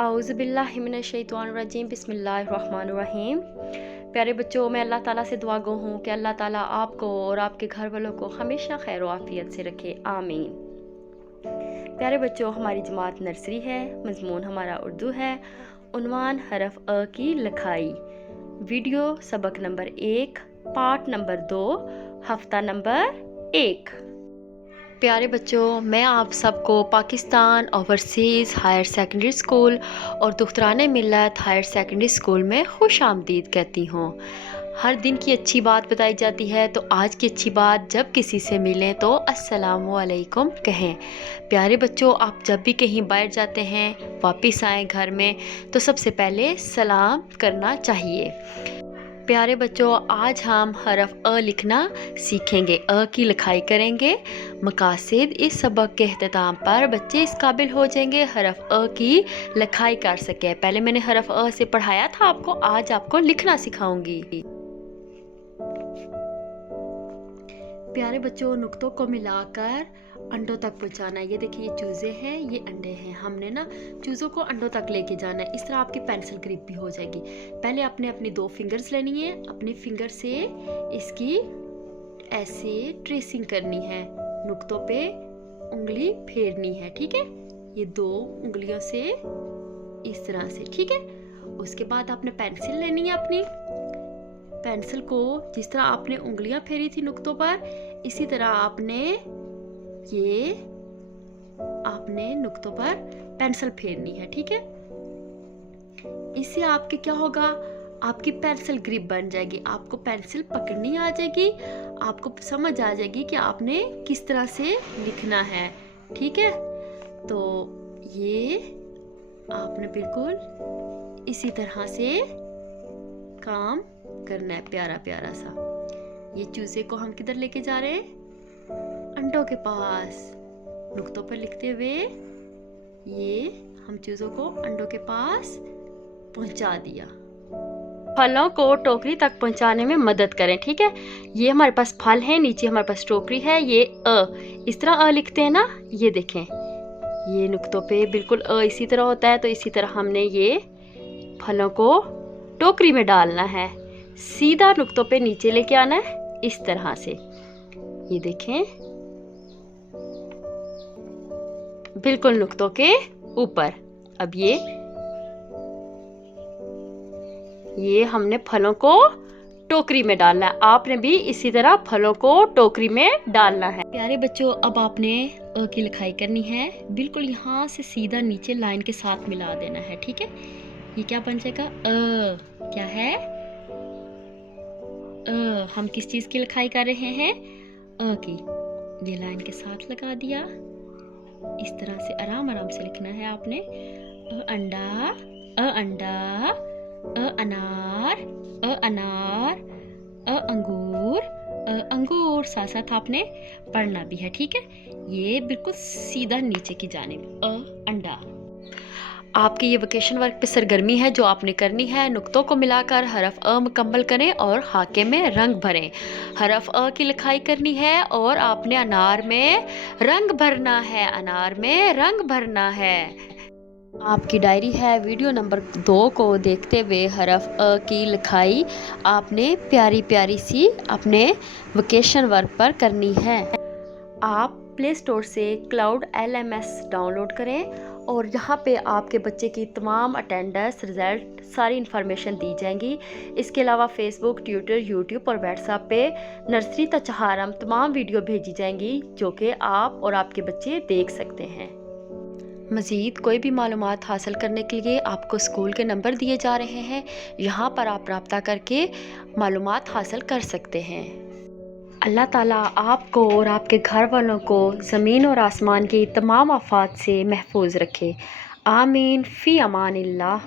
आऊज़ु बिल्लाहि मिनश्शैतानिर्रजीम बिस्मिल्लाहिर्रहमानिर्रहीम। प्यारे बच्चों, मैं अल्लाह ताला से दुआ गो हूँ कि अल्लाह ताला आपको और आपके घर वालों को हमेशा खैर आफियत से रखे, आमीन। प्यारे बच्चों, हमारी जमात नर्सरी है, मज़मून हमारा उर्दू है, उन्वान हरफ अ की लिखाई, वीडियो सबक नंबर 1, पार्ट नंबर 2, हफ्ता नंबर 1। प्यारे बच्चों, मैं आप सबको Pakistan overseas higher secondary school और दुख्तरान मिल्लत हायर सेकेंडरी स्कूल में खुश आमदीद कहती हूँ। हर दिन की अच्छी बात बताई जाती है, तो आज की अच्छी बात, जब किसी से मिलें तो अस्सलामु अलैकुम कहें। प्यारे बच्चों, आप जब भी कहीं बाहर जाते हैं, वापस आएँ घर में, तो सबसे पहले सलाम करना चाहिए। प्यारे बच्चों, आज हम हरफ अ लिखना सीखेंगे, अ की लिखाई करेंगे। मकासद इस सबक के अख्ताम पर बच्चे इस काबिल हो जाएंगे हरफ अ की लिखाई कर सके। पहले मैंने हरफ अ से पढ़ाया था आपको, आज आपको लिखना सिखाऊंगी। प्यारे बच्चों, नुक्तों को मिलाकर अंडों तक पहुंचाना है। ये देखिए, ये चूज़े हैं, ये अंडे हैं। हमने ना चूज़ों को अंडों तक लेके जाना है। इस तरह आपकी पेंसिल ग्रिप भी हो जाएगी। पहले आपने अपनी 2 फिंगर्स लेनी है, अपनी फिंगर से इसकी ऐसे ट्रेसिंग करनी है, नुक्तों पे उंगली फेरनी है, ठीक है। ये 2 उंगलियों से इस तरह से, ठीक है। उसके बाद आपने पेंसिल लेनी है, अपनी पेंसिल को जिस तरह आपने उंगलियां फेरी थी नुक्तों पर, इसी तरह आपने नुक्तों पर पेंसिल फेरनी है, ठीक है। इससे आपके क्या होगा, आपकी पेंसिल ग्रिप बन जाएगी, आपको पेंसिल पकड़नी आ जाएगी, आपको समझ आ जाएगी कि आपने किस तरह से लिखना है, ठीक है। तो ये आपने बिल्कुल इसी तरह से काम करना है, प्यारा प्यारा सा। ये चूजे को हम किधर लेके जा रहे हैं? अंडों के पास। नुक्तों पर लिखते हुए ये हम चूजों को अंडों के पास पहुंचा दिया। फलों को टोकरी तक पहुंचाने में मदद करें, ठीक है। ये हमारे पास फल है, नीचे हमारे पास टोकरी है। ये अ, इस तरह अ लिखते हैं ना, ये देखें, ये नुक्तों पे बिल्कुल अ इसी तरह होता है। तो इसी तरह हमने ये फलों को टोकरी में डालना है, सीधा नुक्तों पे नीचे लेके आना है, इस तरह से। ये देखें, बिल्कुल नुक्तों के ऊपर। अब ये हमने फलों को टोकरी में डालना है। आपने भी इसी तरह फलों को टोकरी में डालना है। प्यारे बच्चों, अब आपने अ की लिखाई करनी है, बिल्कुल यहाँ से सीधा नीचे लाइन के साथ मिला देना है, ठीक है। ये क्या बन जाएगा? अ। क्या है? अ। हम किस चीज की लिखाई कर रहे हैं? अ की। ये लाइन के साथ लगा दिया, इस तरह से आराम आराम से लिखना है आपने। अ अंडा, अ अंडा, अ अनार, अ अनार, अ अंगूर, अ अंगूर। साथ साथ आपने पढ़ना भी है, ठीक है। ये बिल्कुल सीधा नीचे की जानिब, अ अंडा। आपकी ये वेकेशन वर्क पे सरगर्मी है जो आपने करनी है। नुक्तों को मिलाकर हरफ अ मुकम्मल करें और हाके में रंग भरें। हरफ अ की लिखाई करनी है और आपने अनार में रंग भरना है, अनार में रंग भरना है। आपकी डायरी है, वीडियो नंबर 2 को देखते हुए हरफ अ की लिखाई आपने प्यारी प्यारी सी अपने वेकेशन वर्क पर करनी है। आप प्ले स्टोर से क्लाउड LMS डाउनलोड करें और यहाँ पे आपके बच्चे की तमाम अटेंडेंस, रिज़ल्ट, सारी इन्फॉर्मेशन दी जाएंगी। इसके अलावा फेसबुक, ट्विटर, यूट्यूब और व्हाट्सएप पे नर्सरी तक चहारम तमाम वीडियो भेजी जाएंगी, जो कि आप और आपके बच्चे देख सकते हैं। मज़ीद कोई भी मालूमात हासिल करने के लिए आपको स्कूल के नंबर दिए जा रहे हैं, यहाँ पर आप रब्ता करके मालूमात हासिल कर सकते हैं। अल्लाह ताला आपको और आपके घर वालों को ज़मीन और आसमान की तमाम आफात से महफूज रखे, आमीन। फ़ी अमानिल्लाह।